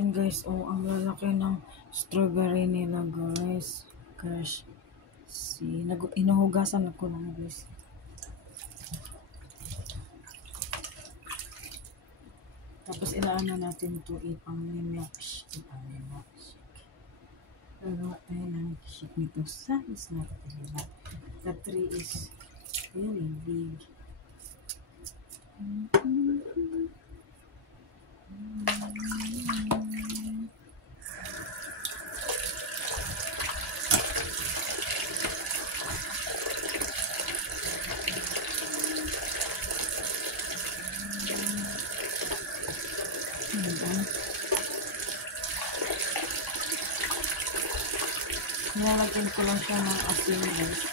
Yan guys, oh, ang lalaki ng strawberry nila guys. Gosh. See, inuhugasan ako lang guys. Tapos ilaano natin ito ipang-milkshake. Pero tayo ng shake nito. Size natin nila. The tree is really big. Nilalagyan ko lang siya ng asin guys.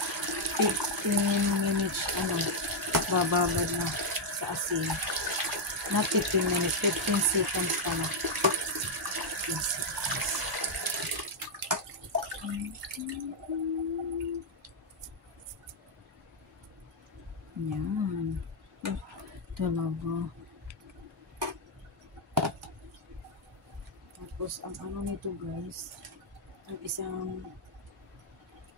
15 minutes bababad na sa asin. Not 15 minutes, 15 seconds pa na. 15 seconds. Yan. Talaga. Tapos, ang ano nito guys, ang isang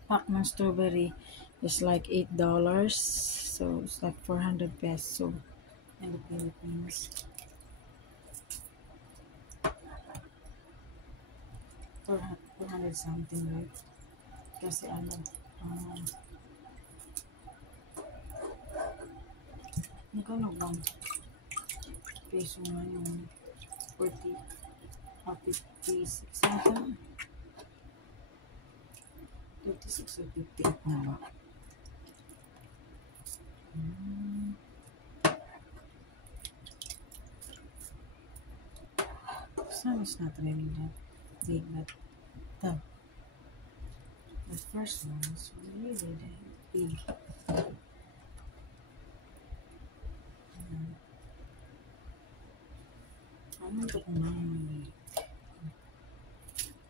pack ng strawberry is like $8. So, it's like 400 pesos in the Philippines. 400 something, right? Kasi magkano bang peso ngayon? 40, 56 something? 36 or 58 na ba? Some is not really that big, but the first one is really big. Ano ito kung namin?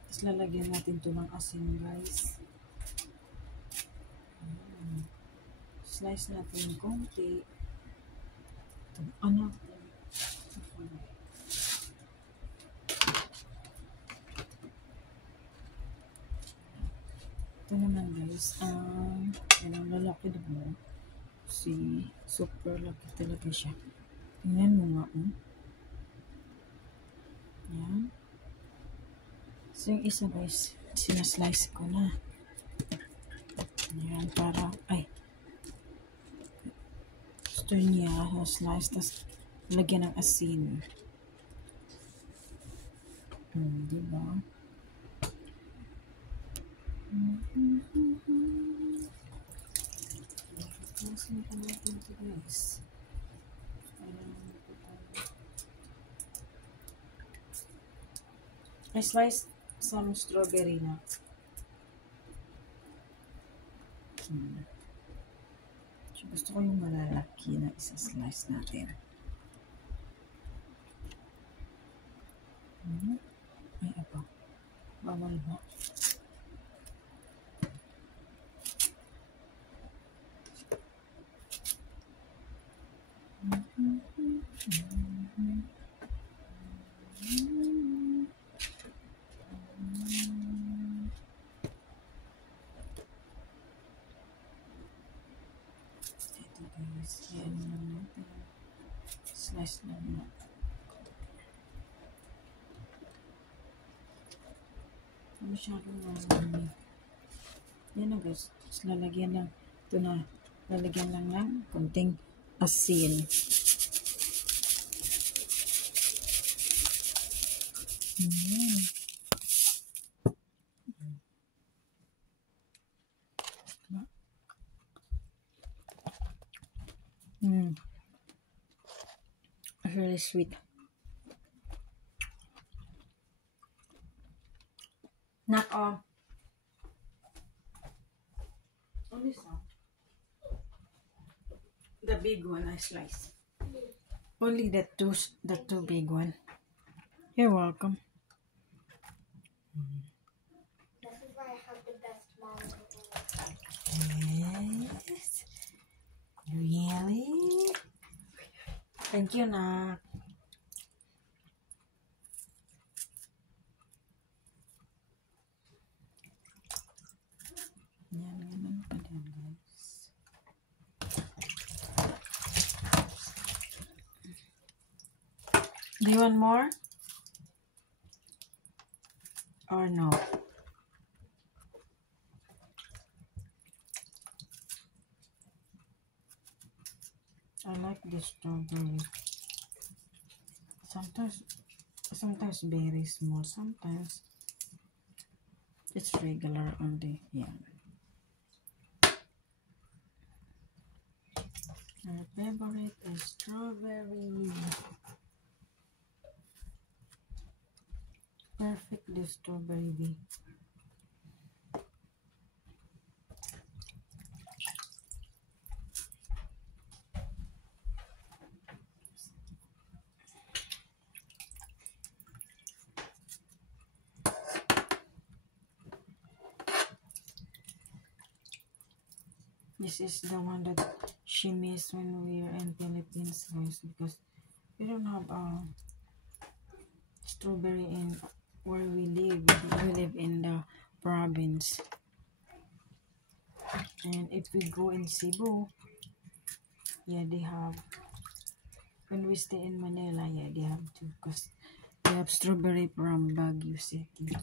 Tapos lalagyan natin ito ng asin guys. Slice natin yung konti. Ito naman guys, yan ang lalaki diba? Si super laki talaga siya. Tingnan mo nga, yan. So yung isa guys, sinaslice ko na. Yan, para, gusto niya slice, tas lagyan ng asin. Diba? Asin pa natin ito guys. I sliced some strawberry na. So, gusto ko yung malalaki na isa-slice natin. Ay, apa. Bawal ba? Yan lang natin. Slice lang natin. Masyadong marami. Yan na guys. Lalagyan lang. Ito na. Lalagyan lang ng konting asin. It's really sweet. Not all. Only some. The big one I slice. Only the two big one. You're welcome. This is why I have the best mom in the world. Yes. Really? Thank you, Nak. Do you want more? Or no? I like the strawberry. Sometimes very small. Sometimes it's regular only. Yeah. My favorite is strawberry. Perfectly strawberry bee. This is the one that she missed when we were in Philippines, guys, because we don't have strawberry in where we live. We live in the province, and if we go in Cebu, yeah, they have. When we stay in Manila, yeah, they have to, because they have strawberry from Baguio City.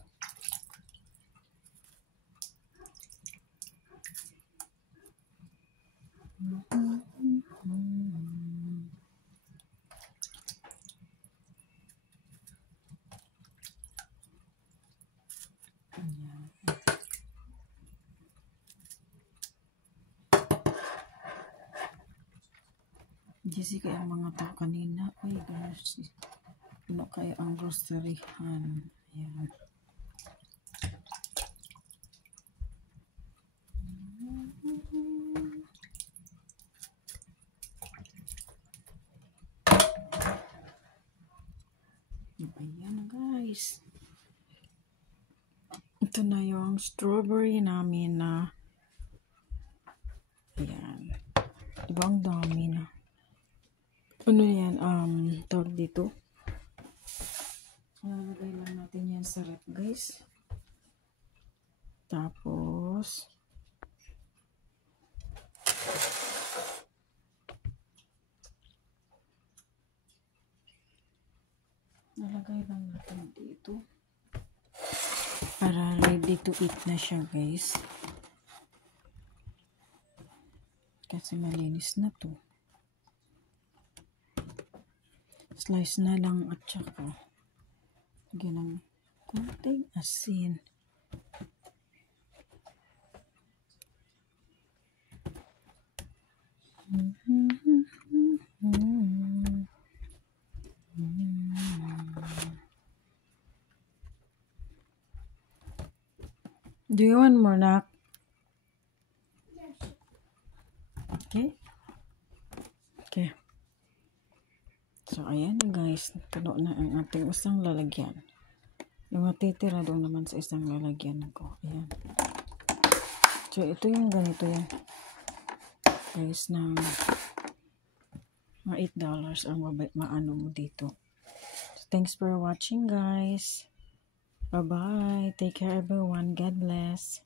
Jessica, ang mga tao kanina, ay gosh, ano kaya ang groceryhan? Ayan. Ayan guys. Ito na yung strawberry namin na ayan. Diba ang dami na? Ano yan? Tawag dito. Lalagay lang natin yan sa rep guys. Tapos nalagay lang natin dito. Para ready to eat na siya guys. Kasi malinis na to. Slice na lang at saka lagyan ng konting asin. Do you want more, Nak? Okay. Okay. So, ayan guys. Tulo na ang ating isang lalagyan. Yung matitira doon naman sa isang lalagyan ko. Ayan. So, ito yung ganito yan. Guys, ng mga $8 ang maano mo dito. So, thanks for watching guys. Bye-bye. Take care everyone. God bless.